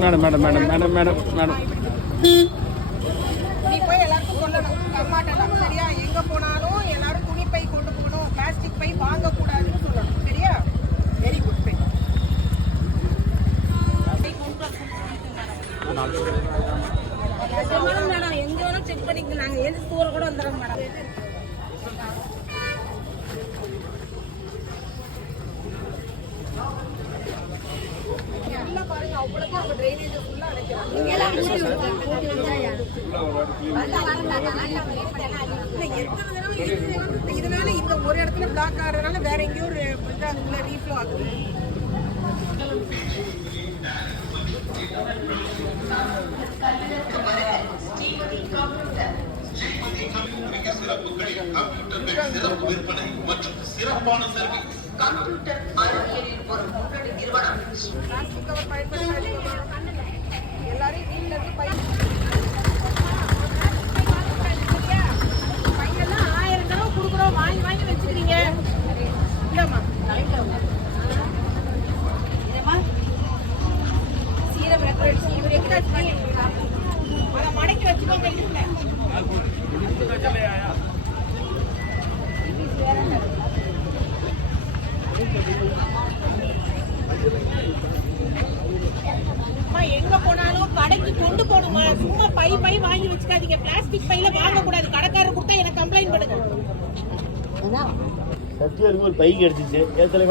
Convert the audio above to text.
Madam madam madam madam madam madam. நீ போய் எல்லாருக்கும் சொல்லணும். உங்க அம்மாட்ட எல்லாம் சரியா? எங்க போனாலும் எல்லாரும் துணி பை கொண்டு போகணும். பிளாஸ்டிக் பை வாங்க கூடாதுன்னு சொல்லணும் சரியா? Very good bye madam. எங்க வேணா செக் பண்ணிக்கலாம் நாங்க எந்த தூர கூட வந்துடுறோம் மேடம்? நல்லா பாருங்க அவ்வளவு அவங்க ட்ரைனேஜ் ஃபுல்லா அடைக்கிறாங்க இல்ல, எத்தனை தடவை இதனால இந்த ஒரு இடத்துல பிளாக் ஆகுறதுனால வேற எங்கேயோ ஒரு இது ரீஃப்ளோ ஆகுது பிளாஸ்டிக் கவர் பயன்படுத்தாதீங்கம்மா எல்லாரையும் வீட்டுல இருந்து பை சரியா? பையெல்லாம் ஆயிரம் கொடுக்குறோம் வாங்கி வாங்கி வச்சுக்கிறீங்க மடக்கி வச்சுக்கோங்க இதுல அம்மா, எங்க போனாலும் கடைக்கு கொண்டு போகணுமா? சும்மா பை பை வாங்கி வச்சுக்காதீங்க. பிளாஸ்டிக் பையில வாங்க கூடாது கடைக்காரர் கொடுத்தா எனக்கு கம்ப்ளைண்ட் பண்ணுங்க. ஒரு ஏன் தலைவா